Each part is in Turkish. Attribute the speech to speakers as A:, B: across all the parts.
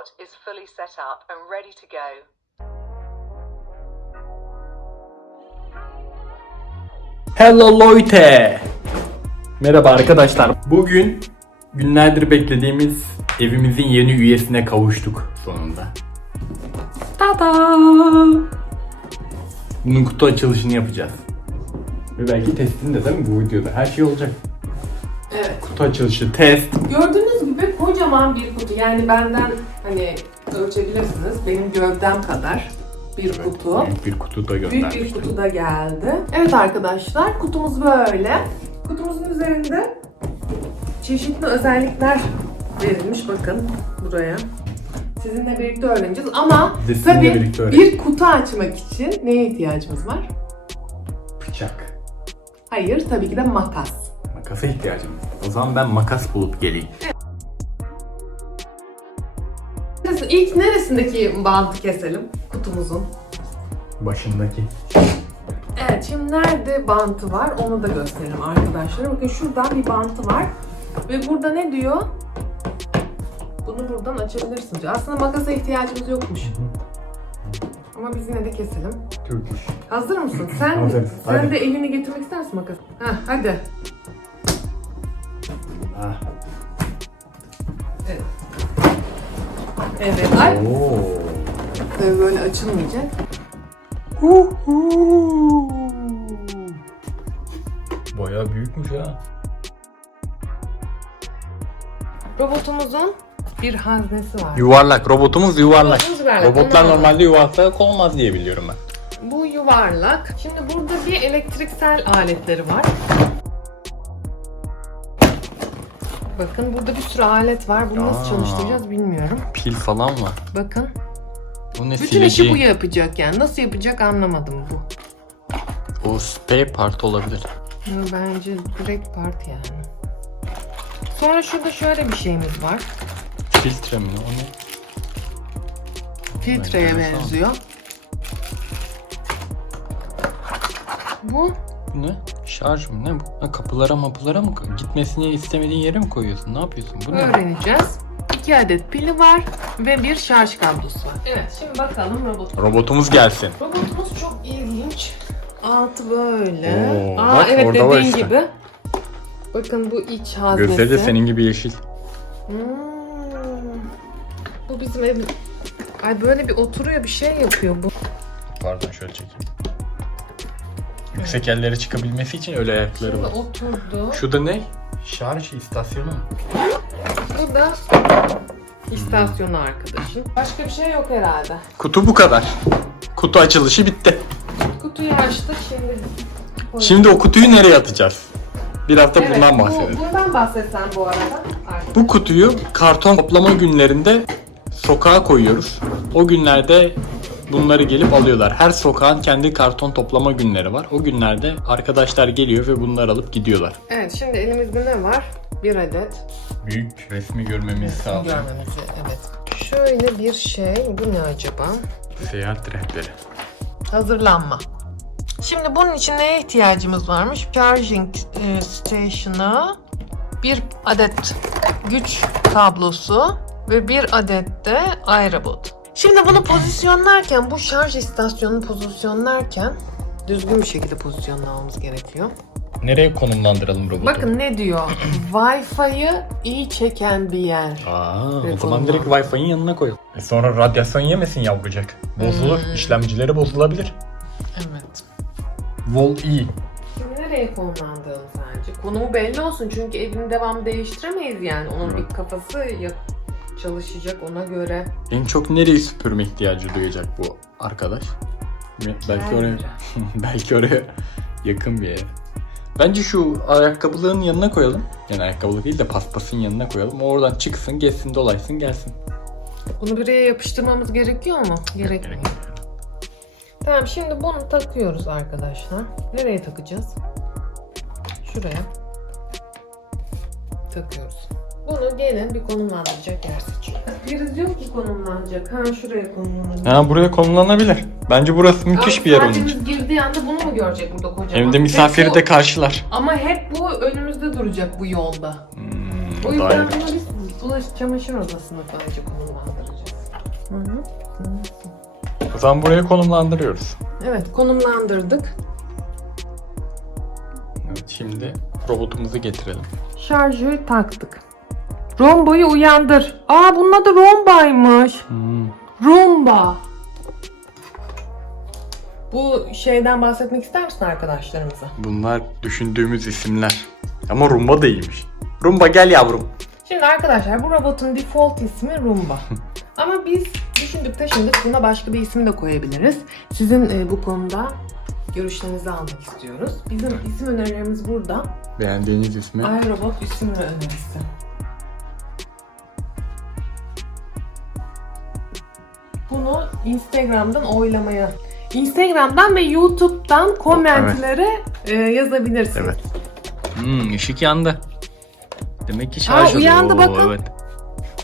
A: robot is fully set up and ready to go.
B: Hello Leute. Merhaba arkadaşlar. Bugün günlerdir beklediğimiz evimizin yeni üyesine kavuştuk sonunda. Tada! Bunun kutu açılışını yapacağız. Ve belki testini de değil mi bu videoda? Her şey olacak.
C: Evet.
B: Kutu açılışı, test.
C: Gördüğünüz gibi kocaman bir kutu. Yani benden hani ölçebilirsiniz. Benim gövdem kadar bir kutu.
B: Büyük bir kutu da
C: Büyük
B: göndermiştim.
C: bir kutu da geldi. Evet arkadaşlar kutumuz böyle. Kutumuzun üzerinde çeşitli özellikler verilmiş. Bakın buraya. Sizinle birlikte öğreneceğiz ama
B: sizinle
C: tabii bir kutu açmak için neye ihtiyacımız var?
B: Bıçak.
C: Hayır tabii ki de makas.
B: Makasa ihtiyacım var. O zaman ben makas bulup geleyim.
C: Neresi- İlk neresindeki bantı keselim kutumuzun?
B: Başındaki.
C: Evet şimdi nerede bantı var onu da gösterelim arkadaşlar. Bakın şuradan bir bantı var. Ve burada ne diyor? Bunu buradan açabilirsin diyor. Aslında makasa ihtiyacımız yokmuş. Ama biz yine de keselim.
B: Türkmüş.
C: Hazır mısın? Sen
B: Hazırız,
C: sen
B: hadi.
C: de elini getirmek ister misin makas? Heh, hadi. Evet. Ay.
B: Oo.
C: Tabii böyle açılmayacak.
B: Bayağı büyükmüş ha.
C: Robotumuzun bir haznesi var.
B: Yuvarlak. Robotumuz yuvarlak.
C: Robotumuz yuvarlak,
B: Robotlar
C: onu
B: normalde yuvarlak olmaz diye biliyorum ben.
C: Bu yuvarlak. Şimdi burada bir elektriksel aletleri var. Bakın burada bir sürü alet var. Bunu nasıl
B: Aa.
C: çalıştıracağız bilmiyorum.
B: Pil falan var.
C: Bakın.
B: Bu ne
C: Bütün işi bu yapacak yani. Nasıl yapacak anlamadım bu.
B: O spare part olabilir.
C: Bence direkt part yani. Sonra şurada şöyle bir şeyimiz var.
B: Filtre mi? O ne?
C: Filtreye
B: enteresan.
C: benziyor. Bu
B: Bu ne? Şarj mı? Ne bu? Ha, kapılara mapılara mı? Gitmesini istemediğin yere mi koyuyorsun? Ne yapıyorsun? Bu ne?
C: öğreneceğiz. İki adet pili var ve bir şarj kablosu var. Evet şimdi bakalım robot.
B: Robotumuz gelsin.
C: Robotumuz çok ilginç. Altı böyle.
B: Oo,
C: Aa
B: bak
C: evet
B: orada var
C: dediğin
B: işte.
C: gibi. Bakın bu iç haznesi.
B: Gözleri de senin gibi yeşil.
C: Hmm. Bu bizim ev. Ay böyle bir oturuyor bir şey yapıyor bu.
B: Pardon şöyle çekeyim. Yüksek yerlere çıkabilmesi için öyle ayakları
C: Şimdi
B: var.
C: oturdu.
B: Şu da ne? Şarj istasyonu mu?
C: Bu da istasyonu arkadaşın. Başka bir şey yok herhalde.
B: Kutu bu kadar. Kutu açılışı bitti.
C: Kutuyu açtık şimdi.
B: Şimdi o kutuyu nereye atacağız? Biraz da
C: Evet,
B: bundan
C: bu-
B: bahsedelim.
C: bundan bahsetsen bu arada. Artık.
B: Bu kutuyu karton toplama günlerinde sokağa koyuyoruz. O günlerde bunları gelip alıyorlar. Her sokağın kendi karton toplama günleri var. O günlerde arkadaşlar geliyor ve bunları alıp gidiyorlar.
C: Evet şimdi elimizde ne var? Bir adet.
B: Büyük resmi görmemizi sağlıyor.
C: Görmemizi evet. Şöyle bir şey. Bu ne acaba?
B: Seyahat rehberi.
C: Hazırlanma. Şimdi bunun için neye ihtiyacımız varmış? Charging e, station'a bir adet güç kablosu ve bir adet de iRobot. Şimdi bunu pozisyonlarken, bu şarj istasyonunu pozisyonlarken düzgün bir şekilde pozisyonlamamız gerekiyor.
B: Nereye konumlandıralım robotu?
C: Bakın ne diyor? Wi-Fi'yi iyi çeken bir yer.
B: Aa, o zaman direkt Wi-Fi'nin yanına koyalım. E sonra radyasyon yemesin yavrucak. Bozulur.
C: Hmm.
B: işlemcileri bozulabilir.
C: Evet.
B: Vol E.
C: Şimdi nereye konumlandığını sence? Konumu belli olsun çünkü evin devamı değiştiremeyiz yani. Onun bir kafası çalışacak ona göre.
B: En çok nereyi süpürme ihtiyacı duyacak bu arkadaş? Belki oraya belki oraya yakın bir yere. Bence şu ayakkabılığın yanına koyalım. Yani ayakkabılık değil de paspasın yanına koyalım. O oradan çıksın, geçsin, dolaysın, gelsin.
C: Bunu buraya yapıştırmamız gerekiyor mu? Gerekmiyor. Tamam şimdi bunu takıyoruz arkadaşlar. Nereye takacağız? Şuraya. Takıyoruz. Bunu gelin bir konumlandıracak yer seçin. Priz yok ki konumlanacak. Ha şuraya konumlanacak.
B: Ha buraya konumlanabilir. Bence burası müthiş
C: Ama
B: bir yer
C: sadece
B: onun için.
C: biz girdiği anda bunu mu görecek burada kocaman?
B: Evde
C: Hep
B: misafiri
C: bu-
B: de karşılar.
C: Ama hep bu önümüzde duracak bu yolda.
B: Hmm,
C: O yüzden bunu biz Bulaşık çamaşır odasını bence konumlandıracağız. Hı hı.
B: O zaman buraya konumlandırıyoruz.
C: Evet konumlandırdık.
B: Evet, şimdi robotumuzu getirelim.
C: Şarjı taktık. Rombo'yu uyandır. Aa bunun adı Romba'ymış.
B: Hmm.
C: Rumba. Bu şeyden bahsetmek ister misin arkadaşlarımıza?
B: Bunlar düşündüğümüz isimler. Ama Rumba da iyiymiş. Rumba gel yavrum.
C: Şimdi arkadaşlar bu robotun default ismi Roomba. Ama biz düşündük taşındık buna başka bir isim de koyabiliriz. Sizin e, bu konuda görüşlerinizi almak istiyoruz. Bizim isim önerilerimiz burada.
B: Beğendiğiniz ismi.
C: iRobot isim önerisi. Bunu Instagram'dan oylamaya Instagram'dan ve YouTube'dan komentlere e, yazabilirsiniz.
B: Evet. Hmm, ışık yandı. Demek ki
C: Aa,
B: şarj oluyor.
C: uyandı,
B: Oo,
C: bakın.
B: Evet.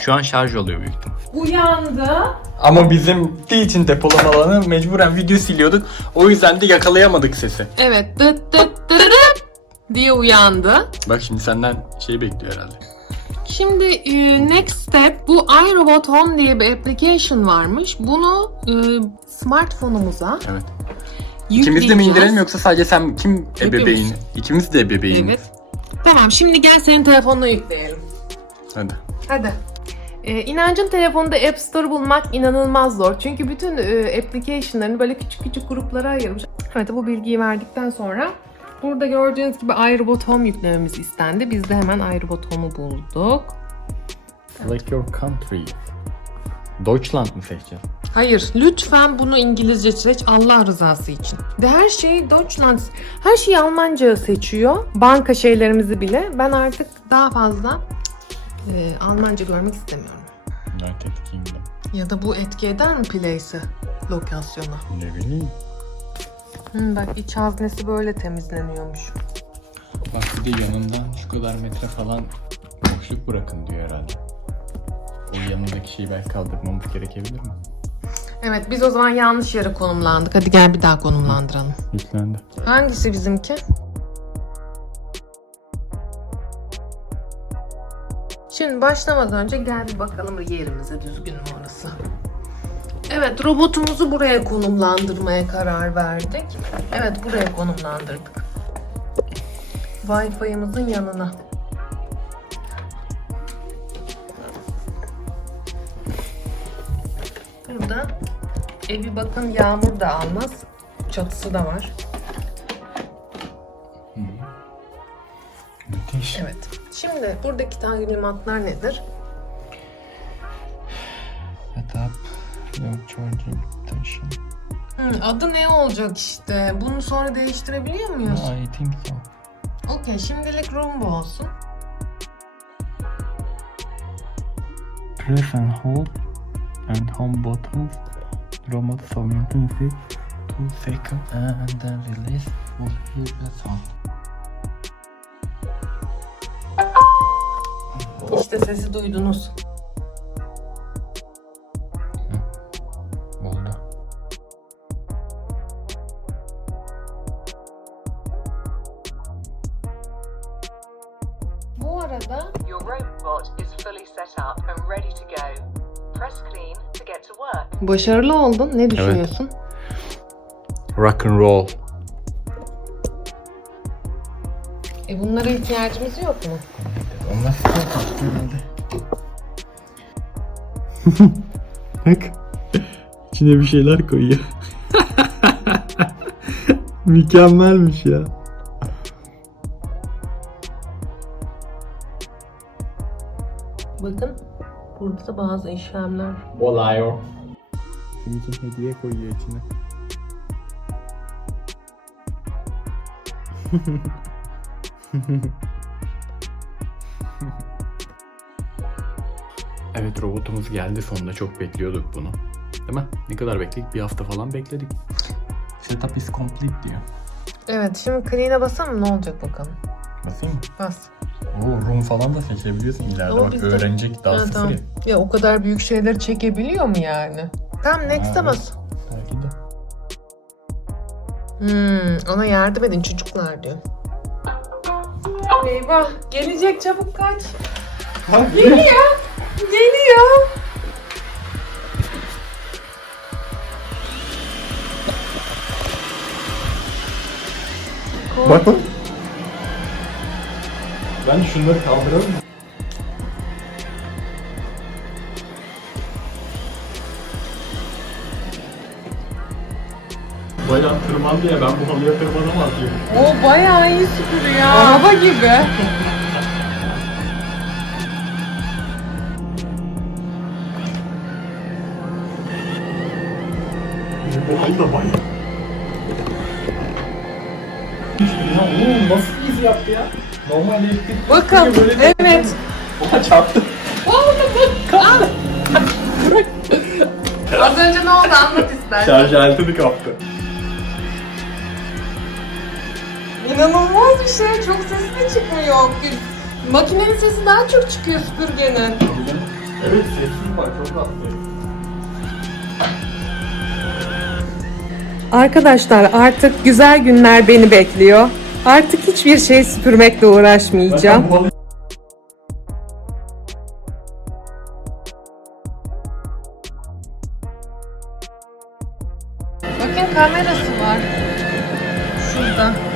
B: Şu an şarj oluyor büyük ihtimal.
C: Uyandı.
B: Ama bizim bittiği için depolama alanı mecburen video siliyorduk. O yüzden de yakalayamadık sesi.
C: Evet. Dıt dıt dırırıp diye uyandı.
B: Bak şimdi senden şey bekliyor herhalde.
C: Şimdi e, next step bu iRobot Home diye bir application varmış. Bunu e, smartphone'umuza
B: Evet. İkimiz de mi
C: yükleyeceğiz.
B: indirelim yoksa sadece sen kim ebeveyn? İkimiz de ebeveyn.
C: Evet. Tamam şimdi gel senin telefonuna yükleyelim.
B: Hadi.
C: Hadi. Ee, inancın telefonunda App Store bulmak inanılmaz zor. Çünkü bütün e, application'larını böyle küçük küçük gruplara ayırmış. Evet bu bilgiyi verdikten sonra burada gördüğünüz gibi iRobot Home yüklememiz istendi. Biz de hemen iRobot Home'u bulduk.
B: Select your country. Deutschland mı seçeceğiz?
C: Hayır, lütfen bunu İngilizce seç Allah rızası için. Ve her şeyi Deutschland, her şeyi Almanca seçiyor. Banka şeylerimizi bile. Ben artık daha fazla e, Almanca görmek istemiyorum.
B: United Kingdom.
C: Ya da bu etki eder mi Place'e, lokasyona?
B: Ne bileyim.
C: Hı, bak iç haznesi böyle temizleniyormuş.
B: Bak bir de yanından şu kadar metre falan boşluk bırakın diyor herhalde. O yanındaki şeyi belki kaldırmamız gerekebilir mi?
C: Evet biz o zaman yanlış yere konumlandık. Hadi gel bir daha konumlandıralım.
B: Yüklendi.
C: Hangisi bizimki? Şimdi başlamadan önce gel bir bakalım yerimize düzgün mü orası. Evet robotumuzu buraya konumlandırmaya karar verdik. Evet buraya konumlandırdık. Wi-Fi'mizin yanına. Burada evi bakın yağmur da almaz. Çatısı da var.
B: Müthiş.
C: Evet. Şimdi buradaki talimatlar nedir?
B: Setup your charging station.
C: Hı, adı ne olacak işte? Bunu sonra değiştirebiliyor muyuz?
B: I think so.
C: Okey, şimdilik Roomba olsun.
B: Press and hold and home buttons. Remote sovereignty. Two seconds and then release. Will hear the sound.
C: İşte sesi duydunuz. Başarılı oldun. Ne düşünüyorsun?
B: Rock and roll.
C: E bunlara ihtiyacımız yok mu?
B: Onlar sıkıntı herhalde. Bak. İçine bir şeyler koyuyor. Mükemmelmiş ya.
C: Bakın burada da bazı işlemler.
B: Oluyor. Senin için hediye koyuyor içine. evet robotumuz geldi sonunda çok bekliyorduk bunu. Değil mi? Ne kadar bekledik? Bir hafta falan bekledik. Setup is complete diyor.
C: Evet şimdi clean'e basalım ne olacak bakalım.
B: Basayım mı?
C: Bas.
B: Oo, room falan da seçebiliyorsun ileride.
C: Ama
B: Bak
C: bizde-
B: öğrenecek daha
C: Ha,
B: sıfır
C: tamam.
B: ya.
C: Ya o kadar büyük şeyleri çekebiliyor mu yani? Tamam next'e bas.
B: Belki de.
C: Hmm, ona yardım edin çocuklar diyor. Eyvah gelecek çabuk kaç. Geliyor. Geliyor.
B: Bak bak. Ben şunları kaldıralım mı? Tırmandı ya ben bu halıya tırmanamaz diyorum.
C: O bayağı iyi süpürüyor. Araba gibi.
B: Bu halı da bayağı. Ya oğlum nasıl iz yaptı ya? Normal elektrik.
C: Bakın,
B: Böyle-
C: evet.
B: Oha çarptı.
C: Az önce ne oldu anlat istersen.
B: Şarj aletini kaptı.
C: İnanılmaz bir şey. Çok sesi de çıkmıyor. Makinenin sesi daha çok çıkıyor süpürgenin.
B: Evet sessiz var çok rahat.
D: Arkadaşlar artık güzel günler beni bekliyor. Artık hiçbir şey süpürmekle uğraşmayacağım.
C: Bakın kamerası var. Şurada.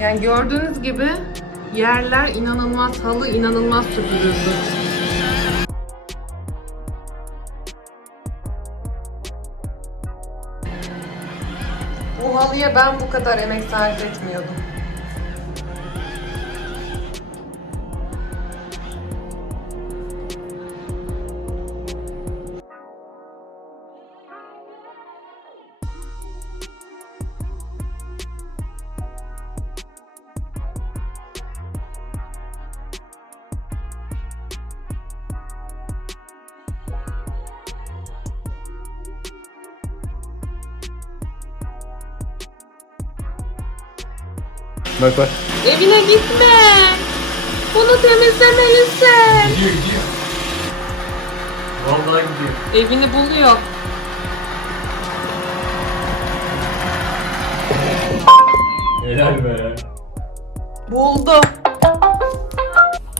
C: Yani gördüğünüz gibi yerler inanılmaz, halı inanılmaz süpürüldü. Bu halıya ben bu kadar emek sarf etmiyordum.
B: Bak bak.
C: Evine gitme. Bunu temizlemelisin.
B: Gidiyor gidiyor. Vallahi gidiyor.
C: Evini buluyor.
B: Helal be.
C: Buldu.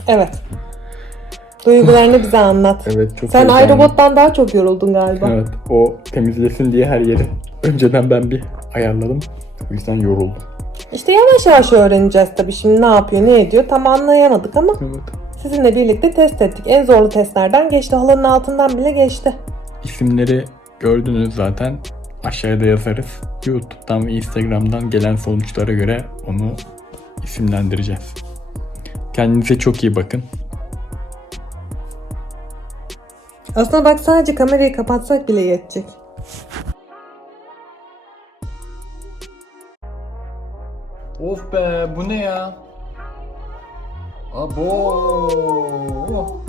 D: Evet. Duygularını bize anlat.
B: Evet çok
D: Sen iRobot'tan daha çok yoruldun galiba.
B: Evet o temizlesin diye her yeri önceden ben bir ayarladım. O yüzden yoruldum.
D: İşte yavaş yavaş öğreneceğiz tabii şimdi ne yapıyor ne ediyor tam anlayamadık ama
B: Evet.
D: sizinle birlikte test ettik. En zorlu testlerden geçti. Halının altından bile geçti.
B: İsimleri gördünüz zaten. Aşağıda yazarız. YouTube'dan ve Instagram'dan gelen sonuçlara göre onu isimlendireceğiz. Kendinize çok iyi bakın.
D: Aslında bak sadece kamerayı kapatsak bile yetecek.
B: Of be bu ne ya? Abo. Oh.